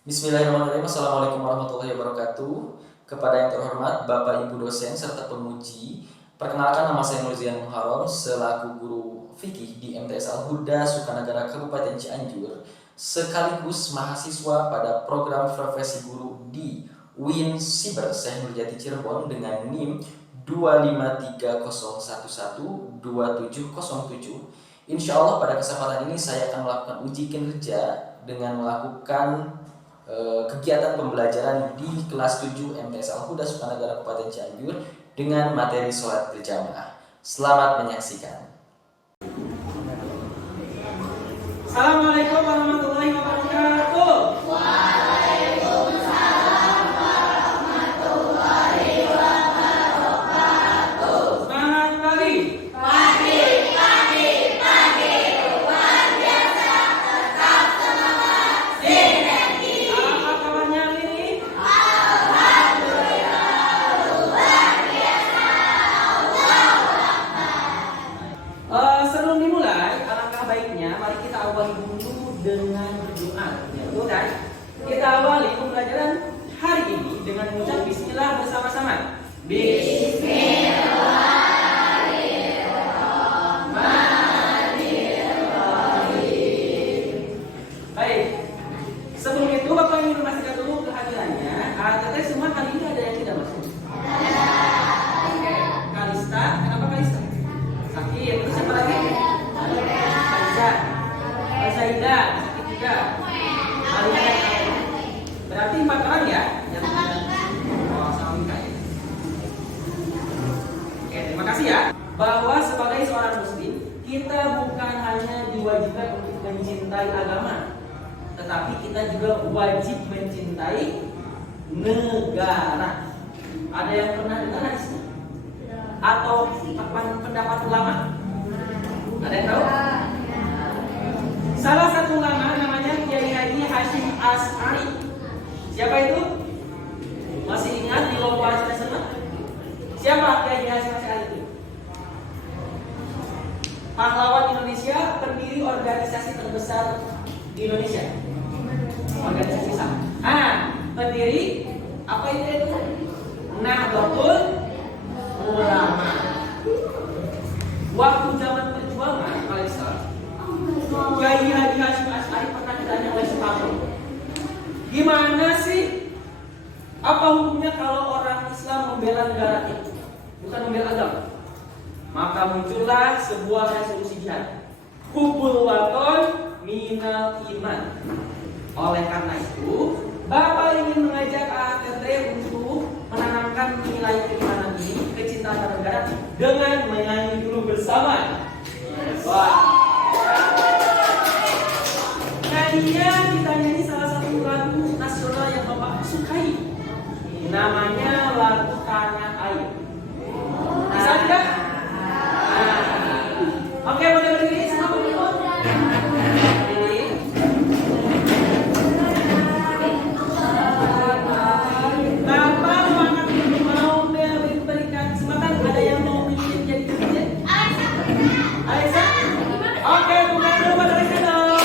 Bismillahirrahmanirrahim. Assalamualaikum warahmatullahi wabarakatuh. Kepada yang terhormat Bapak Ibu dosen serta penguji, perkenalkan nama saya Nurzian Muharram selaku guru fikih di MTS Al-Huda Sukanagara Kabupaten Cianjur, sekaligus mahasiswa pada program profesi guru di UIN Siber Syekh Nurjati Cirebon dengan NIM 25301122707. Insya Allah pada kesempatan ini saya akan melakukan uji kinerja dengan melakukan kegiatan pembelajaran di kelas 7 MTS Al-Huda Sukanagara Kabupaten Cianjur dengan materi sholat berjamaah. Selamat menyaksikan. Assalamualaikum warahmatullahi wabarakatuh. Waalaikumsalam warahmatullahi wabarakatuh. Semangat pagi. Pagi, luar biasa, tetap semangat, sinergi. Apa kabarnya hari ini? Alhamdulillah, luar biasa, Allahu Akbar. Sebelum dimulai, alangkah baiknya mari kita awali dulu dengan berdoa. Ya, betul kan? Kita awali pembelajaran hari ini dengan mengucap bismillah bersama-sama. Baik. Sebelum itu Bapak ingin memastikan dulu kehadirannya. Katanya semua kali ini ada yang tidak masuk. Oke. Kalista, kenapa Kalista? Sakit. Terus siapa lagi? Kalista. Zaida, sakit juga. Alina. Berarti 4 orang ya? Oh, sama Mika ya. Oke, terima kasih ya. Bahwa sebagai seorang muslim, kita bukan hanya diwajibkan untuk mencintai agama, tetapi kita juga wajib mencintai negara. Ada yang pernah dengar hadis ini? Atau pendapat ulama? Ada yang tahu? Salah satu ulama namanya Kiai Haji Hashim Asy'ari. Siapa itu? Masih ingat di lomba nasional? Siapa Kiai Haji Hashim Asy'ari itu? Pahlawan Indonesia, pendiri organisasi terbesar di Indonesia. Organisasi Islam. Pendiri apa itu? Nahdlatul Ulama. Waktu zaman perjuangan Islam, Kiai Haji Hashim Asy'ari pernah ditanya oleh Soekarno, gimana sih? Apa hukumnya kalau orang Islam membela negara itu, bukan membela agama? Maka muncullah sebuah resolusi jihad, Hubbul waton minal iman. Oleh karena itu, Bapak ingin mengajak AATT untuk menanamkan nilai keimanan ini, kecintaan negara dengan menyanyi dulu bersama. Wah. Nyanyian kita nyanyi salah satu lagu nasional yang Bapak sukai. Namanya lagu Tanah Air. Bisa tidak? Oke, boleh berdiri semua berikut. Berdiri. Bapak mau memberikan kesempatan, ada yang mau bikin jadi DJ? Alexa? Oke, bukan dulu pada Alexa dong.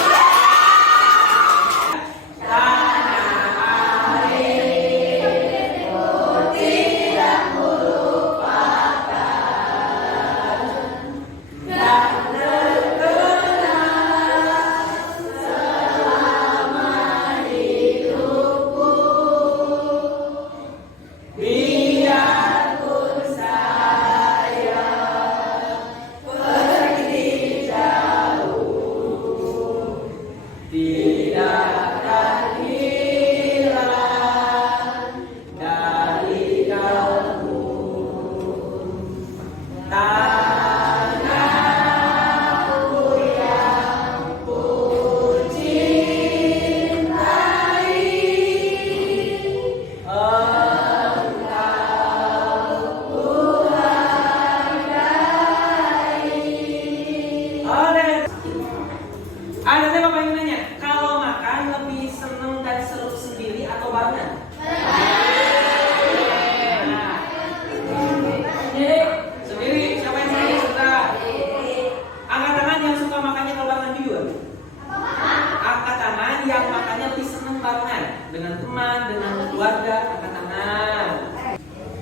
dengan teman, dengan keluarga, angkat tangan.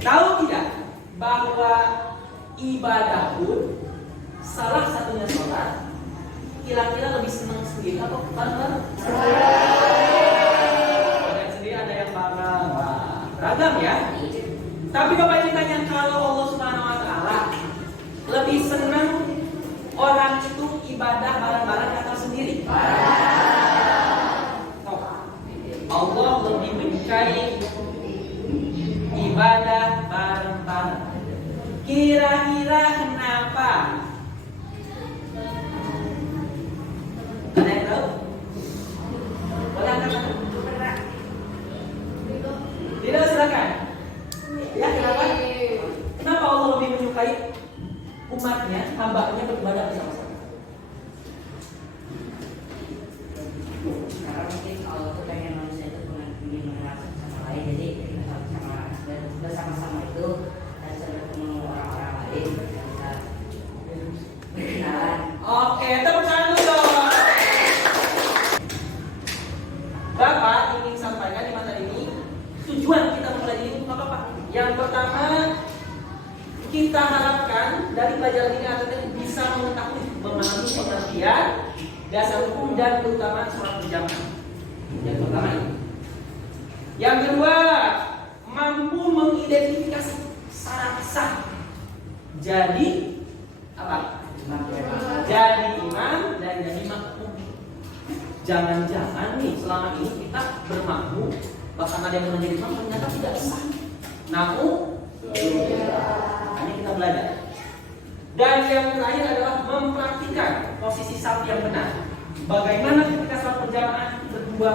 Tahu tidak bahwa ibadah pun salah satunya sholat, kira-kira lebih senang sendiri atau bareng-bareng? Ada sendiri, ada yang bareng. Beragam ya. Tapi Bapak ini tanya, kalau Allah Subhanahu Wa Taala lebih senang orang itu ibadah bareng-bareng atau sendiri? Allah lebih menyukai ibadah bareng-bareng. Kira-kira kenapa? Ada yang tahu? Boleh angkat tangan? Tidak, silakan. Ya, kenapa? Kenapa Allah lebih menyukai umatnya, hambanya beribadah bersama-sama? Karena mungkin Allah tuh pengen manusia itu ingin mengenal sama lain, jadi kita bersama-sama itu dan ketemu orang-orang lain yang bisa berkenalan. Oke, tepuk tangan dulu dong. Bapak ingin sampaikan di materi ini, tujuan kita mempelajari itu apa Pak? Yang pertama, kita harapkan dari pelajaran ini akan bisa mengetahui, memahami pengertian dasar hukum dan keutamaan sholat berjamaah. Yang pertama ini. Yang kedua, mampu mengidentifikasi syarat sah. Jadi apa? Jadi imam dan jadi makmum. Jangan-jangan nih selama ini kita bermakmum, bahkan ada yang menjadi imam ternyata tidak sah. Namun, ini kita belajar. Dan yang terakhir adalah mempraktikkan posisi saf yang benar. Bagaimana ketika sholat berjamaah berdua,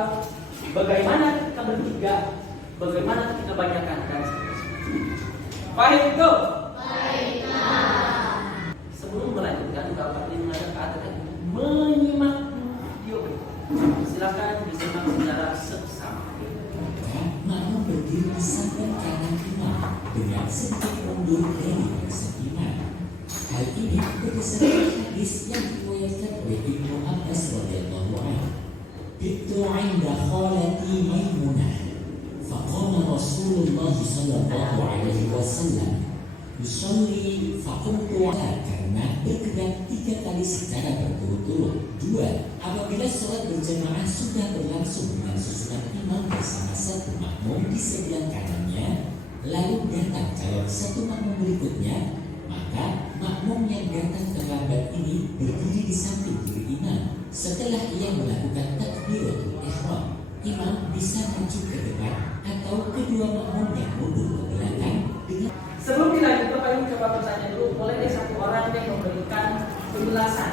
bagaimana ketika bertiga, bagaimana ketika banyakan, dan seterusnya. Baik itu. Sebelum melanjutkan, Bapak ini mengajak ATT menyimak video. Silakan disimak secara seksama. Makmum berdiri di samping kanan imam dengan sedikit mundur dari barisan imam. Hal ini berdasarkan hadis yang diriwayatkan oleh Ibnu Abbas radhiyallahu anhu. Bittu 'inda khalati Maimunah. Faqala Rasulullah sallallahu alaihi wasallam yusalli faqumtu karena bergerak 3 kali secara berturut-turut. 2. Apabila sholat berjamaah sudah berlangsung dengan susunan imam bersama satu makmum di sebelah kanannya, lalu datang calon satu makmum berikutnya, maka makmum yang datang terlambat ini berdiri di samping kiri imam. Setelah ia melakukan takbiratul ihram, imam bisa maju ke depan atau kedua makmum yang mundur ke belakang dengan. Sebelum dilanjut, Bapak ini coba bertanya dulu, boleh deh satu orang yang memberikan penjelasan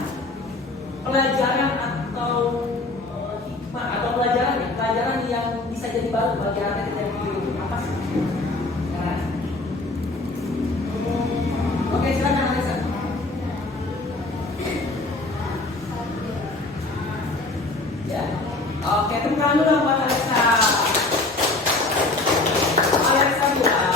pelajaran atau hikmah atau pelajaran yang bisa jadi baru bagi anak kita yang itu apa sih? Oke, silakan Alisa. Ya, oke, tepuk tangan dulu buat Alisa. Alisa bilang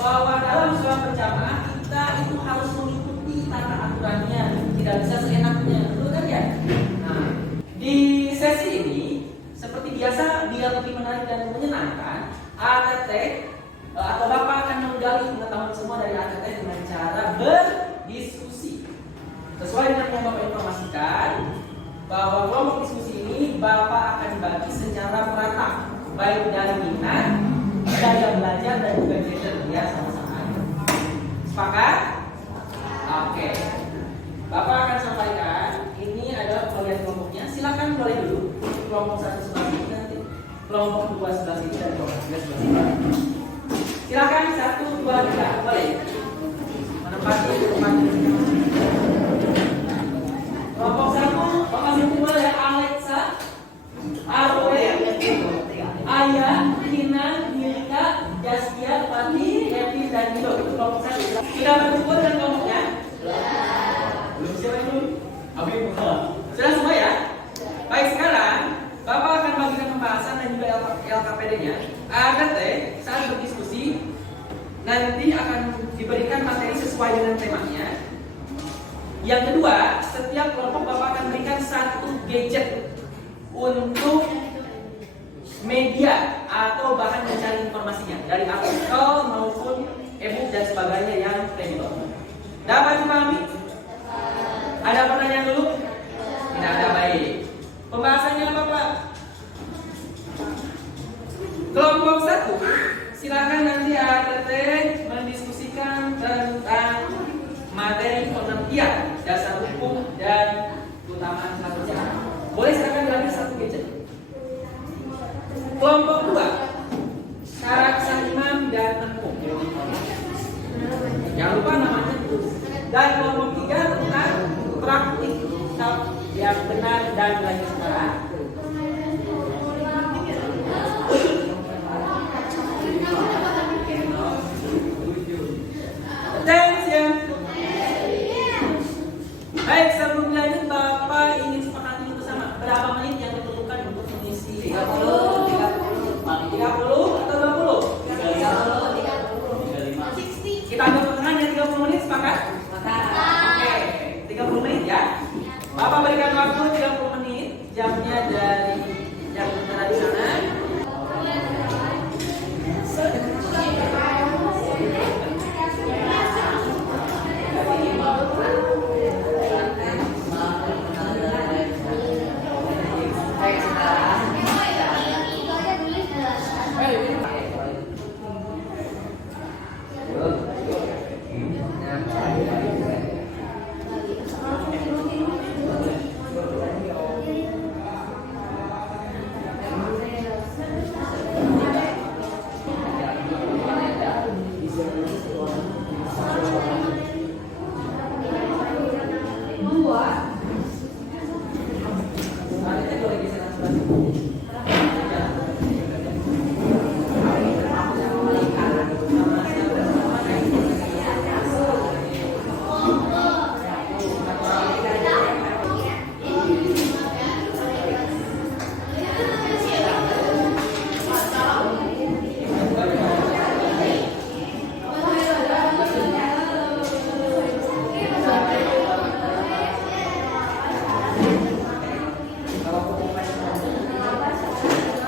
bahwa dalam sholat berjamaah kita itu harus mengikuti tata aturannya, tidak bisa seenaknya, betul kan ya? Nah, di sesi ini seperti biasa dia lebih menarik dan menyenangkan. ATT atau Bapak akan menggali pengetahuan semua dari ATT dengan cara berdiskusi. Sesuai dengan yang Bapak informasikan, bahwa kelompok diskusi ini Bapak akan bagi secara merata, baik dari minat, daya belajar dan juga gender, ya sama-sama. Sepakat? Oke. Bapak akan sampaikan, ini adalah pembagian kelompoknya. Silakan mulai dulu. Kelompok 1 sebelah sini, nanti kelompok 2 sebelah sini, dan kelompok 3 sebelah sini. Silakan 1, 2, 3, boleh. Menempati tempat. Kelompok 1, Bapak simpul ya, Alexa, Arwe, Ayah, Kina, Yulika, Jaskia, Pati, Evi, dan Milo. Kelompok 1. Sudah berkumpul dengan kelompoknya? Belum siapa yang belum? Habib. Sudah semua ya? Baik, sekarang Bapak akan bagikan pembahasan dan juga LKPD-nya. ATT saat berdiskusi nanti akan diberikan materi sesuai dengan temanya. Yang kedua, setiap kelompok Bapak akan berikan 1 gadget untuk media atau bahan mencari informasinya dari artikel maupun e-book dan sebagainya yang kredibel. Dapat dipahami? Ada pertanyaan dulu? Tidak ada, baik. Pembahasannya apa, Pak? Kelompok 1, silakan nanti ART mendiskusikan tentang materi pengertian dasar hukum dan keutamaan satu jalan. Boleh silakan diambil satu gadget. Kelompok 2, syarat sah imam dan makmum. Jangan lupa namanya itu. Dan kelompok 3 tentang praktik kitab yang benar dan belajar sekarang. Attention. Baik, sebelum lanjut Bapak ingin sepakati bersama berapa menit yang diperlukan untuk mengisi 30 atau 20? 60. Kita ambil pertengahan 30 menit, sepakat? Oke, 30 menit ya. Bapak berikan waktu 30 menit, jamnya dari jam tentara di sana.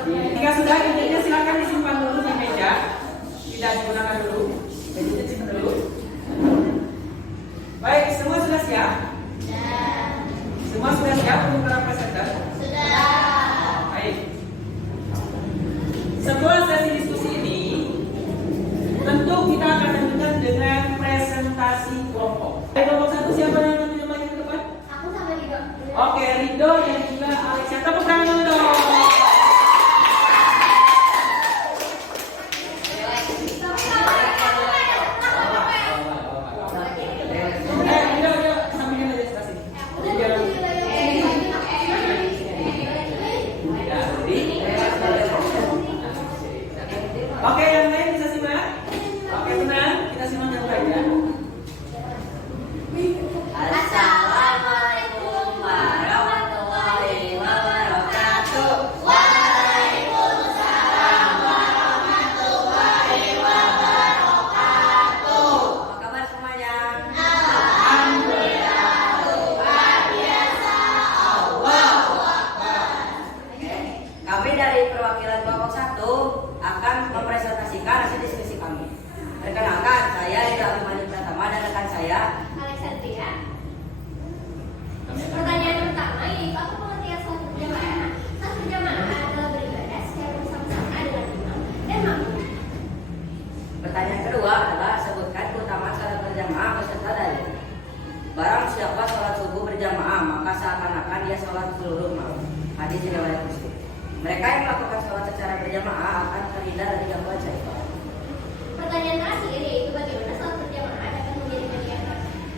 Jika sudah, gadgetnya silakan disimpan dulu di meja, tidak digunakan dulu. Gadgetnya disimpan dulu. Baik, semua sudah siap? Semua sudah siap untuk para presenter? Baik. Setelah sesi diskusi ini, tentu kita akan lanjutkan dengan presentasi kelompok. Dari kelompok 1 siapa yang akan menyamai ke depan? Aku sama Rido. Oke, Rido dan juga Alexia. Tepuk tangan dulu dong. Oke, yang lain bisa simak? Oke, tenang, kita simak yang baik ya. Assalamualaikum warahmatullahi wabarakatuh. Waalaikumsalam warahmatullahi wabarakatuh. Apa kabar semuanya? Alhamdulillah, luar biasa. Allahu Akbar. Kami dari perwakilan kelompok 1 akan mempresentasikan hasil diskusi kami. Perkenalkan, saya Ida Abimani Pratama dan rekan saya. Alexandria. Pertanyaan pertama yaitu apa pengertian salat berjamaah? Salat berjamaah adalah beribadah secara bersama-sama dengan imam dan makmum. Pertanyaan kedua adalah sebutkan keutamaan salat berjamaah beserta dalil. Barang siapa sholat subuh berjamaah maka seakan-akan dia sholat seluruh malam. Hadis riwayat Muslim. Mereka yang melakukan sholat secara berjamaah akan terhindar dari gangguan syaitan. Pertanyaan terakhir yaitu bagaimana salat berjamaah dapat menjadi bagian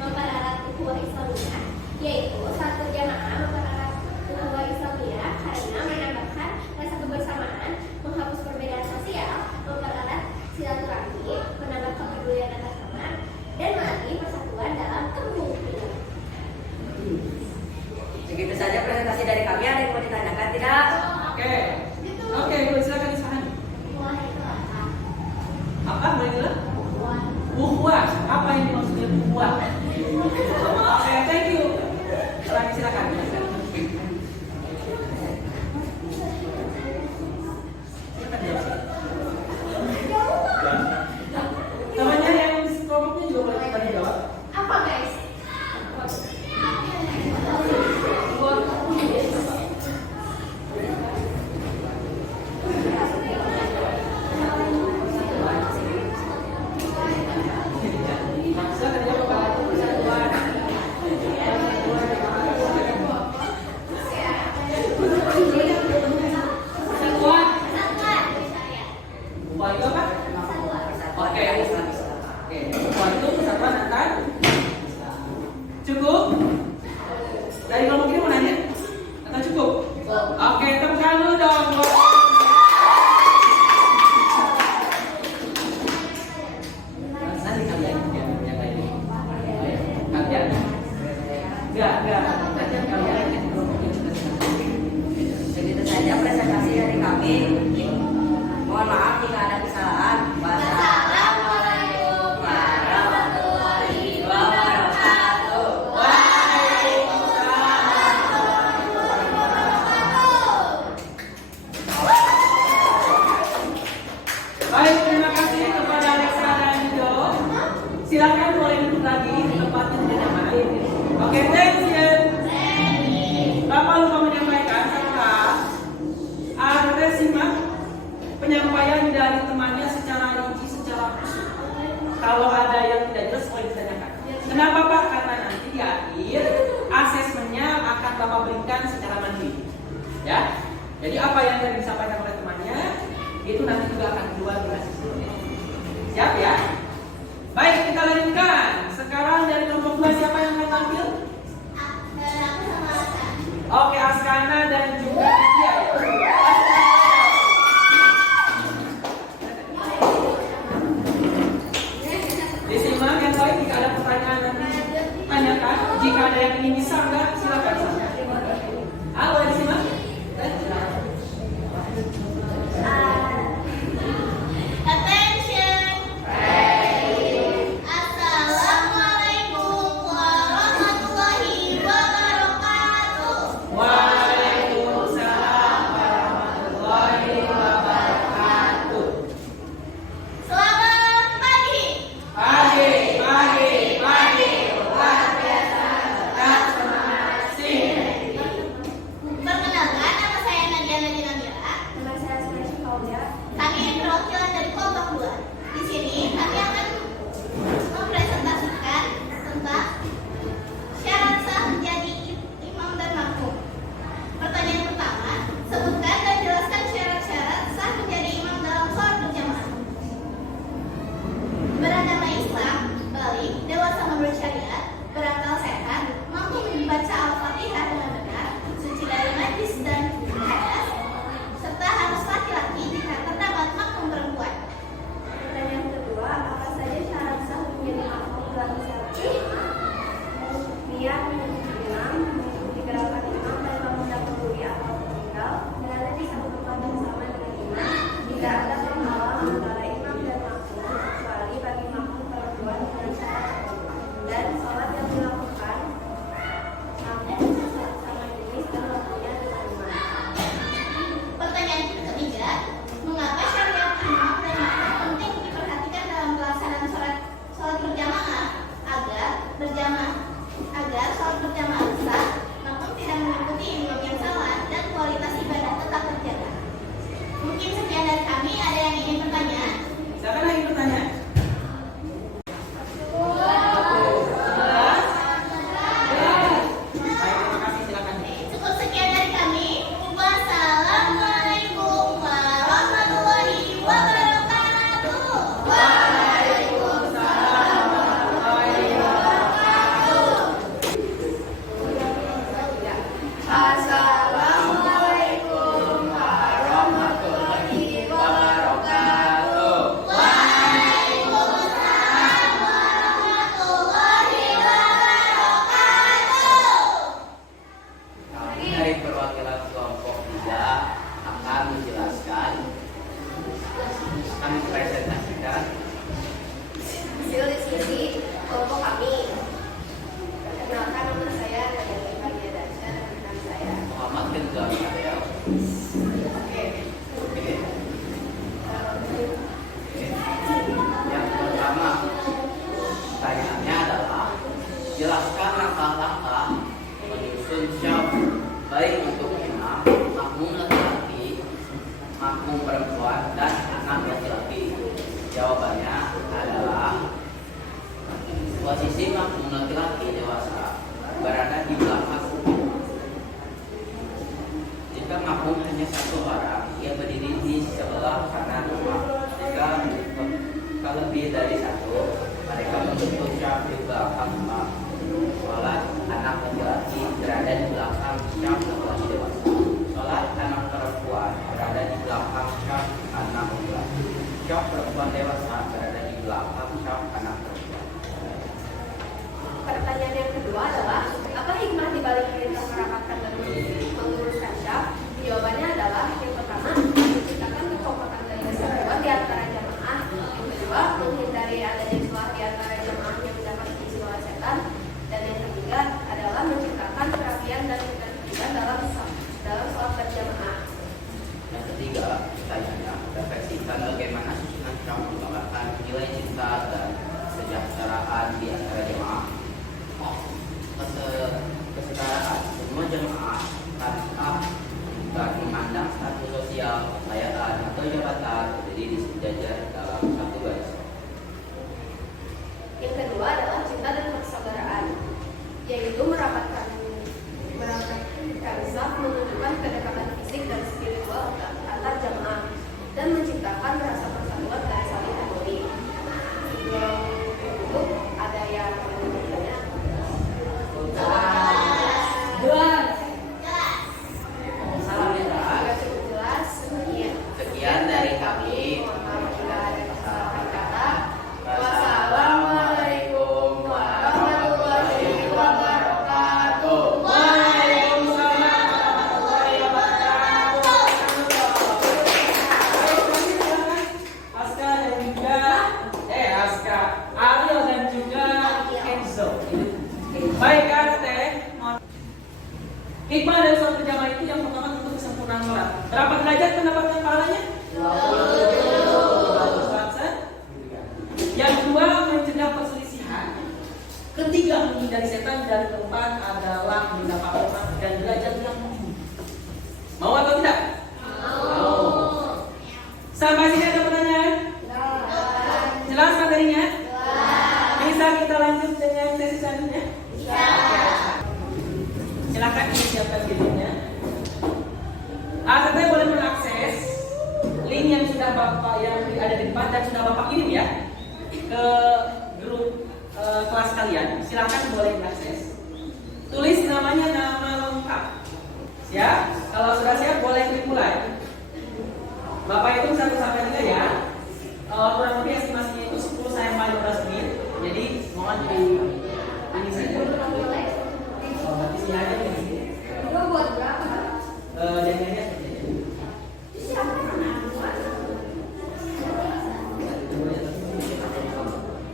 memperarat ukhuwah Islamiyah, yaitu salat berjamaah memperarat ukhuwah Islamiyah karena menambahkan rasa kebersamaan, menghapus perbedaan sosial, mempererat silaturahmi, menambah kepedulian antar teman, dan melatih persatuan dalam kepemimpinan. Begitu saja presentasi dari kami. Ada yang mau ditanyakan tidak? Oke, silakan disahkan. Apa boleh bilang? Ukhuwah. Apa yang dimaksudnya ukhuwah? Oke, thank you. Silakan. penyampaian dari temannya secara rinci, secara khusus. Kalau ada yang tidak jelas boleh ditanyakan. Kenapa Pak? Karena nanti di akhir asesmennya akan Bapak berikan secara mandiri. Ya. Jadi apa yang tadi disampaikan oleh temannya itu nanti juga akan keluar di asesmennya. Siap ya? Baik, kita lanjutkan. Sekarang dari kelompok 2 siapa yang akan tampil? Aku sama Asa. Oke, Askana dan juga Nadia ya. Disimak yang lain jika ada pertanyaan nanti tanyakan. Jika ada yang ingin bisa enggak silakan. Halo, disimak. Attention. Assalamualaikum warahmatullahi wabarakatuh. Waalaikumsalam warahmatullahi wabarakatuh. Selamat pagi. Pagi. Luar biasa. Tetap semangat. Sini. Perkenalkan, nama saya Nadia Nadina Mira. Nama saya Sulaiman Kaulia. Kami perwakilan dari kelompok 2. Di sini kami akan mempresentasikan tentang syarat sah menjadi imam dan makmum. Pertanyaan pertama, sebutkan dan jelaskan syarat-syarat sah menjadi imam dalam sholat berjamaah. Beragama Islam, balik, dewasa menurut syariat, berakal sehat, mampu membaca Al-Fatihah dengan benar, suci dari najis dan hadas, serta harus laki-laki jika terdapat makmum perempuan. Pertanyaan kedua, apa saja syarat sah menjadi makmum dalam sholat berjamaah? Niat menjadi imam, mengikuti gerakan imam tanpa mendahului atau meninggal, berada di satu tempat yang sama dengan imam, tidak ada penghalang antara imam dan makmum kecuali bagi makmum perempuan dengan syarat tertentu, dan sholat yang dilakukan makmum sama jenis dan waktunya dengan imam. Pertanyaan ketiga, mengapa syariat imam dan makmum penting diperhatikan dalam pelaksanaan sholat berjamaah agar sholat berjamaah sah, makmum tidak mengikuti imam yang salah dan kualitas ibadah tetap terjaga. Mungkin sekian dari kami. Ada yang ingin bertanya? Siapa yang ingin bertanya? Baik, terima kasih, silakan. Cukup sekian dari kami. Wassalamualaikum warahmatullahi wabarakatuh. Waalaikumsalam warahmatullahi wabarakatuh. Assalamualaikum warahmatullahi wabarakatuh. Waalaikumsalam warahmatullahi wabarakatuh. Kami dari perwakilan kelompok 3 akan menjelaskan, kami presentasikan Hasil diskusi kelompok kami. Perkenalkan, nama saya Nadia Faria Dasya dan rekan saya. Muhammad bin Zakaria. Oke. Yang pertama, pertanyaannya adalah jelaskan langkah-langkah menyusun syaf baik untuk imam, makmum laki-laki, makmum perempuan, dan anak laki-laki. Jawabannya adalah posisi makmum laki-laki dewasa berada di belakang. Jika makmum hanya satu orang, ia berdiri di sebelah kanan imam. Jika lebih dari satu, mereka menuntut syaf di belakang imam. Sholat anak laki-laki berada di belakang syaf laki-laki dewasa. Sholat anak perempuan berada di belakang syaf anak laki-laki. Syaf perempuan dewasa berada di belakang syaf anak perempuan. Pertanyaan yang kedua adalah, apa hikmah dibalik perintah merapatkan dan meluruskan syaf? Jawabannya adalah, yang pertama, menciptakan kekompakan dari kesatuan di antara jamaah. Yang kedua, menghindari adanya celah di antara jamaah yang mendapat visual setan. Dan yang ketiga adalah menciptakan kerapian dan ketertiban dalam sholat berjamaah. Yang ketiga, pertanyaannya, refleksikan bagaimana susunan syaf menggambarkan nilai cinta dan kesejahteraan di antara jemaah. Kesetaraan semua jemaah tanpa memandang status sosial, kekayaan, atau atau jabatan berdiri di sejajar dalam satu garis. Yang kedua adalah cinta dan persaudaraan, yaitu merapatkan saf, menunjukkan kedekatan fisik dan spiritual antar jamaah, dan menciptakan rasa persatuan dan saling peduli. Yang untuk ada yang namanya Salam netra. agak cukup jelas. Sekian dari kami. Mohon maaf jika ada kesalahan kata. Wassalamualaikum warahmatullahi wabarakatuh. Waalaikumsalam warahmatullahi wabarakatuh. Aska dan juga Aska, Ariel dan juga Enzo. Baik Arte, hikmah dari sholat berjamaah itu yang pertama tentu kesempurnaan sholat. Berapa derajat mendapatkan pahalanya? 20. Yang kedua mencegah perselisihan. Ketiga menghindari setan. Dan keempat adalah mendapat rahmat dan derajat yang tinggi. Mau atau tidak? Mau. Sampai sini ada pertanyaan? Jelas materinya? Bisa kita lanjut dengan sesi selanjutnya? Silakan disiapkan videonya. ATT boleh mengakses link yang sudah Bapak yang ada di depan dan sudah Bapak kirim ya ke grup kelas kalian. Silakan boleh mengakses. Tulis namanya, nama lengkap. Ya, kalau sudah siap boleh klik mulai. Bapak hitung 1 sampai 3 ya. Kurang lebih estimasinya itu 10 sampai 15 menit. Jadi mohon ini saja. Di sini aja di sini. Buat berapa? Jangan aja.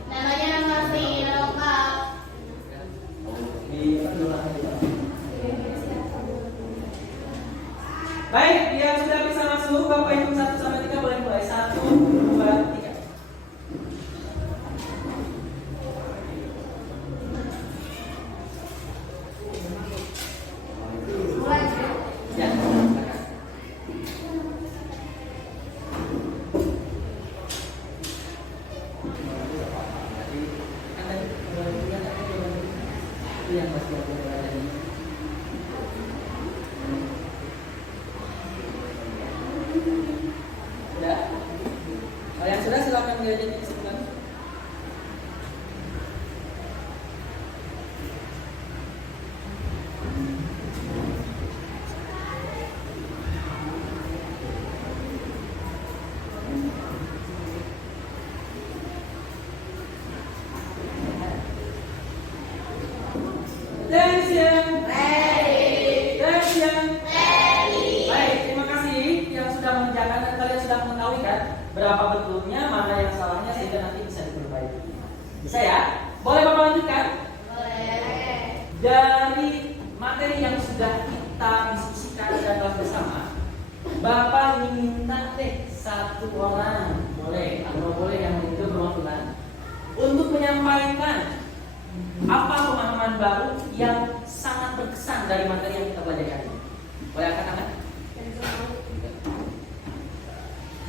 Namanya masih lengkap. Baik, yang sudah bisa masuk, Bapak hitung 1 sampai 3 boleh mulai. 1, 2, 3. Ya. Sudah? Kalau yang sudah silakan diajak disebutkan. Attention. Attention. Baik, terima kasih yang sudah mengerjakan dan kalian sudah mengetahui kan berapa betulnya, mana yang salahnya sehingga nanti bisa diperbaiki. Bisa ya? Boleh Bapak lanjutkan? Boleh. Dari materi yang sudah kita diskusikan dan bahas bersama, Bapak ingin minta deh 1 orang, boleh atau boleh yang itu berwakilan, untuk menyampaikan apa pemahaman baru yang sangat berkesan dari materi yang kita pelajari. Boleh angkat tangan?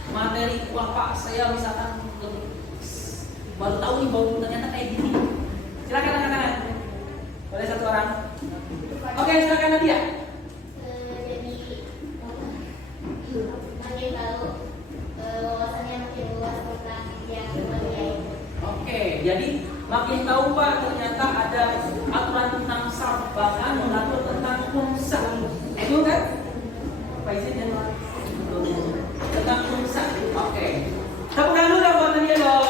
Materi, wah Pak, saya misalkan baru tahu nih bahwa ternyata kayak gini. Silakan angkat tangan. Boleh 1 orang? Oke, silakan Nadia. Jadi makin tahu wawasannya makin luas tentang yang berbeda itu. Oke, jadi makin tahu Pak ternyata ada aturan tentang saf, bahkan mengatur tentang kumsah. Itu kan? Apa isinya? Tentang kumsah. Oke. Tepuk tangan dulu dong buat Nadia dong.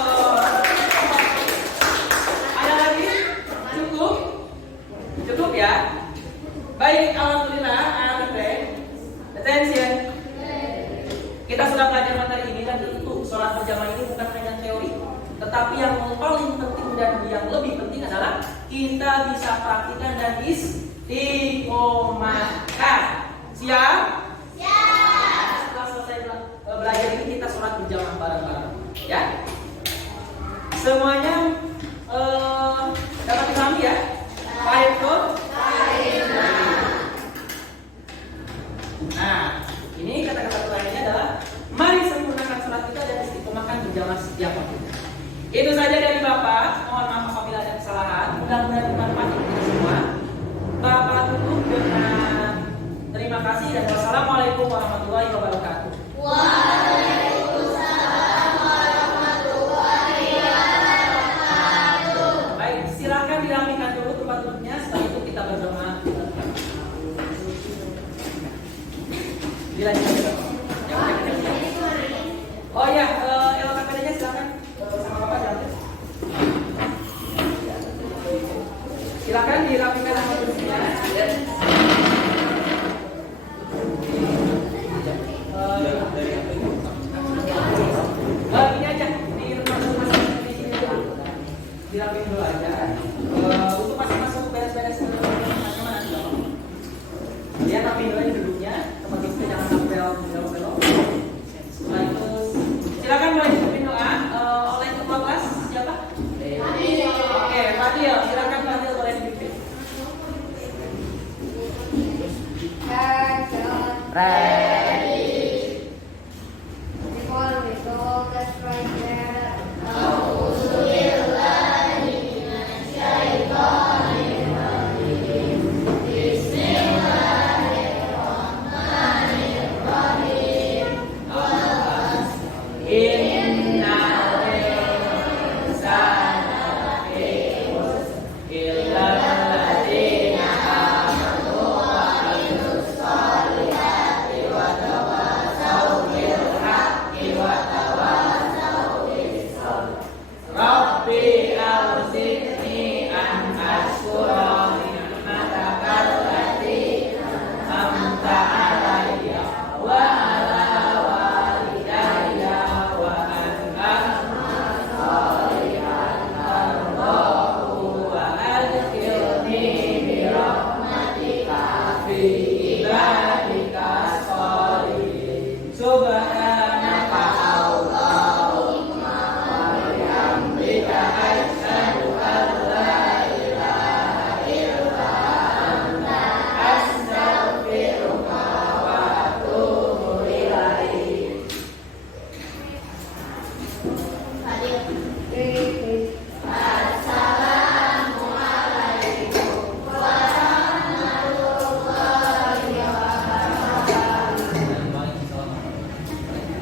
Ada lagi? Cukup? Cukup ya? Baik, alhamdulillah, attention. Kita sudah belajar materi ini dan tentu sholat berjamaah ini bukan hanya teori, tetapi yang paling penting dan yang lebih penting adalah kita bisa praktikkan dan istiqomahkan. Siap? Siap. Setelah selesai belajar ini kita sholat berjamaah bareng-bareng, ya. Semuanya dapat dipahami ya? Baik, Bro? Nah, ini kata-kata lainnya adalah mari semua zaman setiap waktunya. Itu saja dari Bapak. Mohon maaf apabila ada kesalahan. Mudah-mudahan bermanfaat untuk kita semua. Bapak tutup dengan terima kasih dan wassalamualaikum warahmatullahi wabarakatuh. Wah.